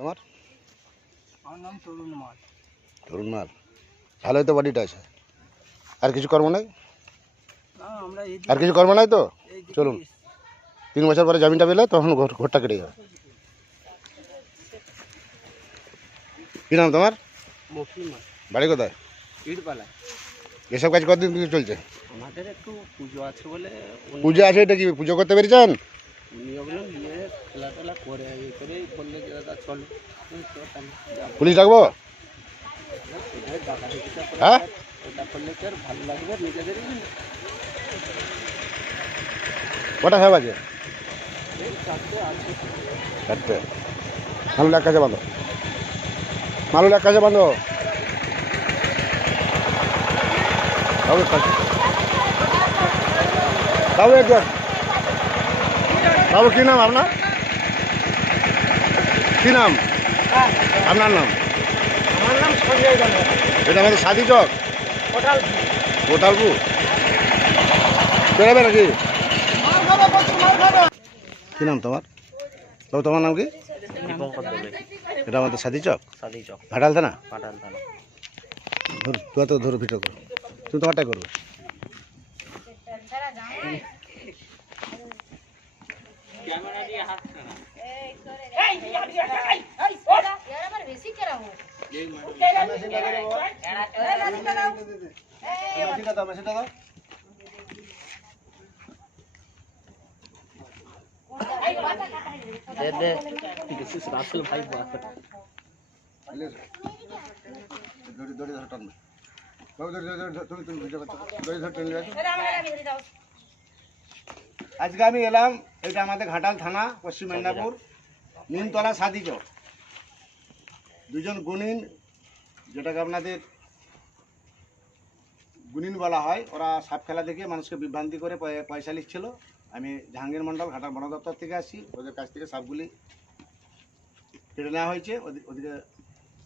তোমার? আমার নাম তরুণ মাল। তরুণ মাল। ভালোই তো বডিটা আছে আর কিছু কর্ম নাই? আর কিছু কর্ম নাই তো? চলুন। তিন বছর পরে জমিটা পেলে তখন ঘর ঘরটা কেটে যাবে। কী নাম তোমার? বাড়ি কোথায়? এসব কাজ কতদিন চলছে? আমাদের একটু পুজো আছে বলে পুজো আছে এটা কি পুজো করতে পেরেছেন? উনি ওগুলো নিয়ে খেলা টেলা করে ইয়ে করে বললে যে দাদা চলো। হুম, তো তাহলে পুলিশ ওদের হ্যাঁ? ওটা করলে কি আর ভালো লাগবে নিজেদেরই কটা সাহেব আছে? চারটে মালুল এক কাছে বাঁধো। মালুল এক কাছে বাঁধো। একজন বাবু কী নাম আপনার? কী নাম? আপনার নাম? আমার নাম সঞ্জয় এটা আমাদের সাদি চক? কোটাল কোটালপুর? বেরোবে নাকি? কী নাম তোমার? বাবু তোমার নাম কি? এটা আমাদের সাদি চক? সাদি চক। ভাটাল থানা? ধর তুই তো ধরো ভিডিও করো। তুমি তোমারটাই করবে দে দে দিস ইজ রাসেল ভাই বাত দড়ি দড়ি ধরে বাবু দড়ি দড়ি ধরে তুমি তুমি করছ দড়ি ধরে টেনে। আজকে আমি এলাম এটা আমাদের ঘাটাল থানা পশ্চিম মেদিনীপুর নিমতলা সাদি চক দুজন গুণিন যেটাকে আপনাদের গুণিন বলা হয় ওরা সাপ খেলা দেখে মানুষকে বিভ্রান্তি করে পয়- পয়সা লিখছিল। আমি জাহাঙ্গীর মণ্ডল ঘাটাল বন দপ্তর থেকে আসি ওদের কাছ থেকে সাপগুলি কেটে নেওয়া হয়েছে। ওদি- ওদিকে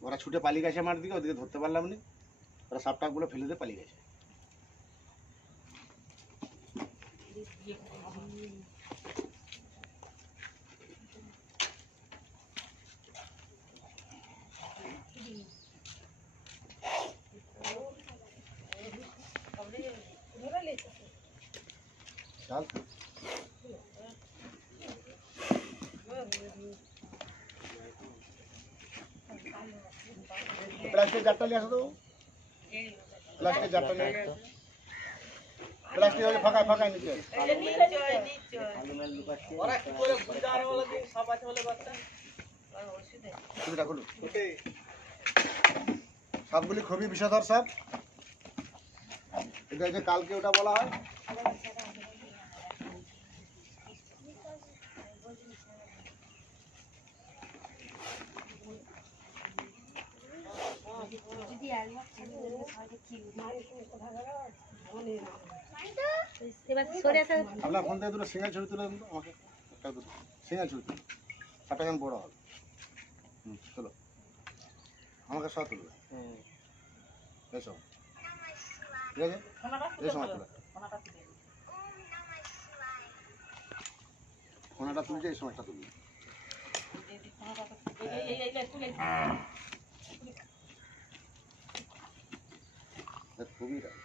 ওরা ছুটে পালিয়ে গেছে আমার দিকে ওদিকে ধরতে পারলাম না। ওরা সাপ টাপগুলো ফেলে দিয়ে পালিয়ে গেছে। চল। প্লাস্টিক জারটা নিয়ে আসো তো। প্লাস্টিক জারটা নিয়ে। প্লাস্টিক ওই ফাঁকায় ফাঁকায় নিচে ছবিটা খুলুন সবগুলি খুবই বিষধর সাপ। এটা যে কালকে ওটা বলা হয় এবার সরে আসা আপনার ফোন থেকে দুটো সিঙ্গেল ছবি তুলে আমাকে একটা সিঙ্গেল ছবি তুলুন সাপটা কেমন বড় হবে? হুম, চলো। আমাকে সব তুলবে এসো। ঠিক আছে? সময় তুলে ফোনাটা তুলছে এই সময়টা তুলবে খুবই রাগ।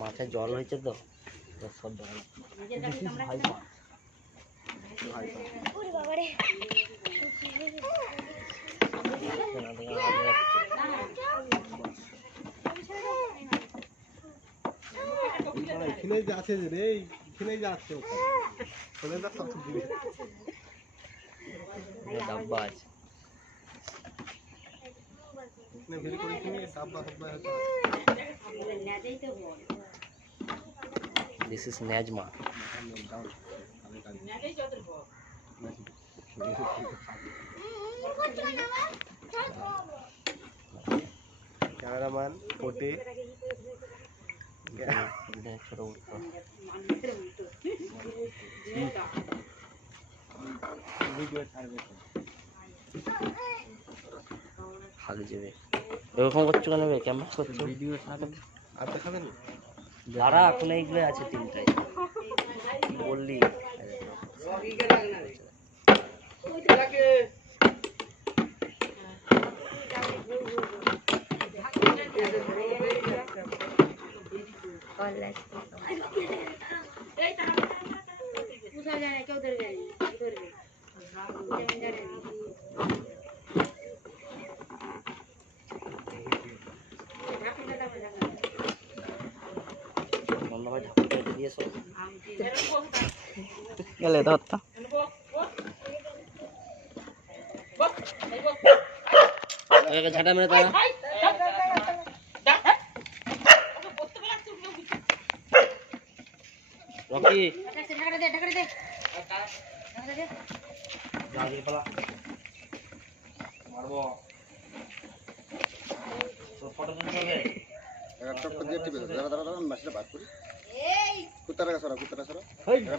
মাথায় জল হয়েছে তো সব জল। ভাই এখানেই যাচ্ছে রে এখানেই যাচ্ছে যাচ্ছে ডাব্বা আছে। এখানে ভিড় করিস নি ডাব্বা ফাব্বা হচ্ছে দিস ইজ নেজমা ক্যামেরাম্যান হাল যাবে এরকম করছ কেন বে ক্যামেরা করছ? ভিডিও আর দেখাবেন? দাঁড়া এখন এইগুলো আছে তিনটাই। কি বললি কেউ ধরবে? কেউ ধরবে যেমন জানে না। ঢাকুন দাও, ঢাকুন দাও। নন্দ ভাই দিয়েছ। গেলে ধরতা ঝাঁটা মেরে তারা রকি। মারবো। তো ফটো তুলতে হবে। একটা দিয়ে টিপে দাও দাঁড়া দাঁড়া দাঁড়া মাছটা বার করি। সরা সরা।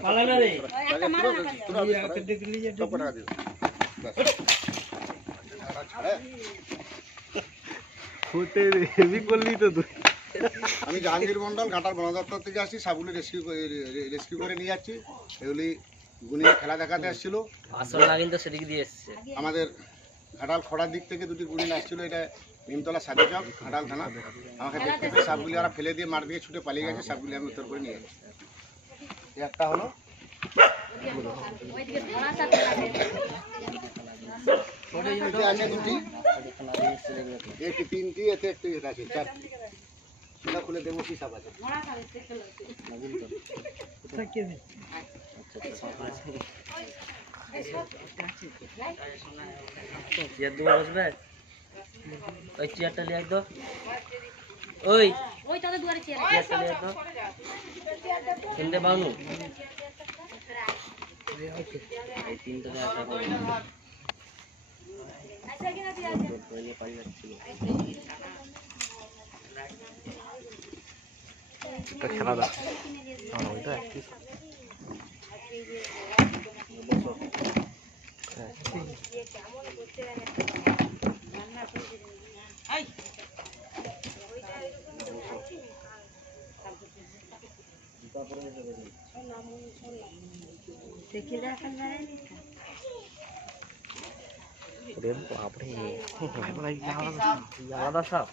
পালা না রে। একটা মারো না টপ টাকা দিও বাস ফোটে রে হেভি করলি তো তুই। আমি জাহাঙ্গীর মন্ডল ঘাটার বন দপ্তর থেকে আসছি সবগুলি রেস্কিউ রেস্কিউ করে নিয়ে যাচ্ছি। এগুলি গুনিয়ে খেলা দেখাতে আসছিল। আসল না কিন্তু সেদিকে দিয়ে এসছে। আমাদের ঘাটাল খড়ার দিক থেকে দুটি গুণিন আসছিল এটা নিমতলা সাদি চক ঘাটাল থানা। আমাকে দেখতে সাপগুলি ওরা ফেলে দিয়ে মার দিয়ে ছুটে পালিয়ে গেছে সাপগুলি আমি উত্তর করে নিয়ে গেছি এই একটা হলো। দুটি একটি তিনটি এতে একটি এটা আছে চারটি। সেটা খুলে দেবো কি সব আছে? চেয়ার দেবো বসবে? ওই চেয়ারটা নিয়ে একদম ওই। ওই তোদের দুয়ারে চেয়ার। এই তিনটে করে পালিয়ে যাচ্ছিল। একটা খেলা দেখ ওইটা একটি দেখে দেখান যায় ওরে বাপরে আলাদা সাপ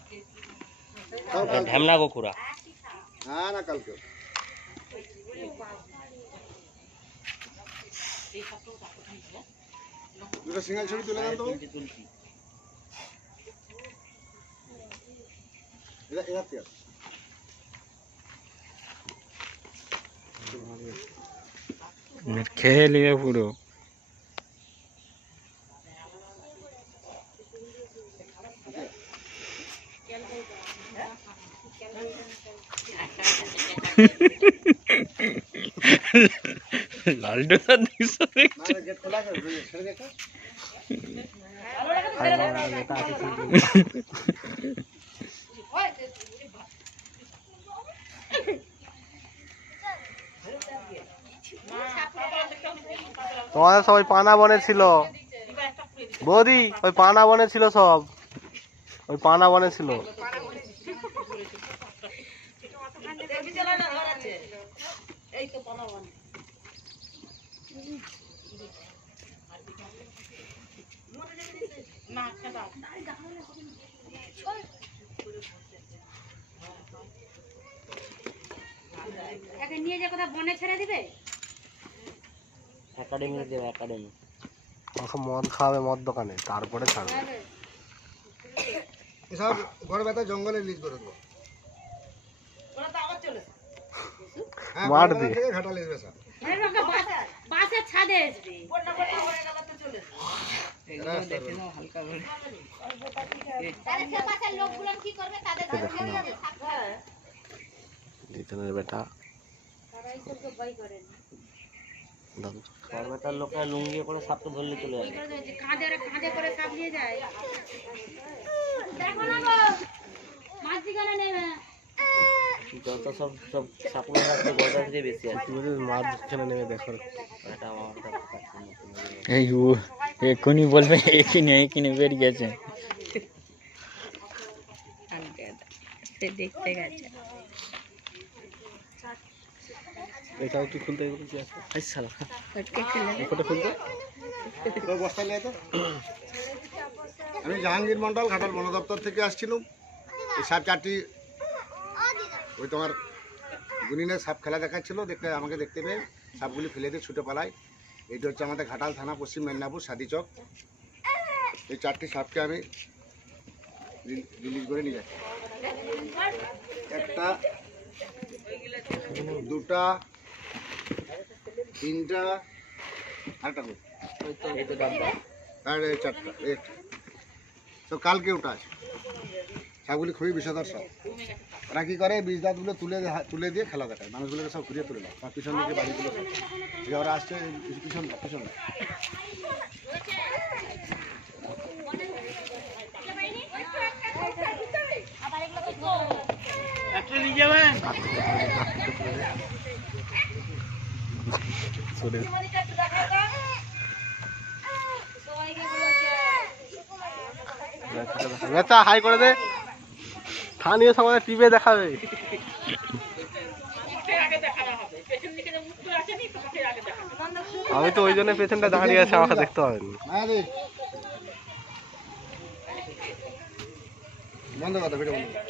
সব কালকে। ঢ্যামনা গোকুরা হ্যাঁ না কালকে দুটো সিঙ্গেল ছবি তুলে দেন তো এটা এটা কি আছে? খেয়ে নিয়ে পুরো লালটু না গেট খোলা আছে তোমাদের সবাই পানা বনে ছিল। বৌদি, ওই পানা বনে ছিল সব। ওই পানা বনে ছিল। নিয়ে যে কোথাও বনে ছেড়ে দিবে? একাডেমি দেবে একাডেমি এখন মদ খাওয়াবে মদ দোকানে তারপরে ছাড়বে। এসব ঘর ব্যথা জঙ্গলে লিজ করে দেবো। হ্যাঁ, মার দিয়ে। থেকে ঘাটা লিজ বেসা ওকে বাস- বাসের ছাদে আসবে জিতেনের বেটা। করে না। দাদু সর্বতার লোকেরা লুঙ্গি করে সাপকে ধরলে চলে যাবে। কাঁধে আর কাঁধে করে সাপ নিয়ে যায় দেখো না গো মাছ দিখানে নেবে যত সব সব আছে থেকে বেশি আছে। তুমি মাছ এখানে নেমে দেখো। এটা আমার। এই ও এক্ষুনি বলবে এখানে এখানে বেরিয়ে গেছে। দেখতে গেছে। এটা একটু খুলতে এগুলো কি আছে আই খেলে। ফটো খুলতে? তো বস্তা নিয়ে তো। আমি জাহাঙ্গীর মন্ডল ঘাটাল বন দপ্তর থেকে আসছিলাম। এই সাপ চারটি ওই তোমার গুনিনের সাপ খেলা দেখাচ্ছিল দেখতে আমাকে দেখতে পেয়ে সাপগুলি ফেলে দিয়ে ছুটে পালায়। এটা হচ্ছে আমাদের ঘাটাল থানা পশ্চিম মেদিনীপুর সাদিচক এই চারটি সাপকে আমি রিলিজ করে নিয়ে যাচ্ছি। একটা দুটা, তিনটা, আরেকটা আর, চারটা তো কালকে ওটা আছে। খুবই বিষধর সাপ ওরা কি করে, বীজ দাঁতগুলো তুলে তুলে দিয়ে খেলা দেখায়। মানুষগুলোকে সব ঘুরিয়ে তুলে দেয় পিছন দিকে বাড়িগুলো সব। ওরা আসছে এই পিছনটা পিছনটা নেতা হাই করে দে। স্থানীয় সমাজে টিভি দেখাবে। আমি তো ওই জন্য পেছনটা দাঁড়িয়ে আছে আমাকে দেখতে হবে বন্ধ কথা ভিডিও বন্ধ।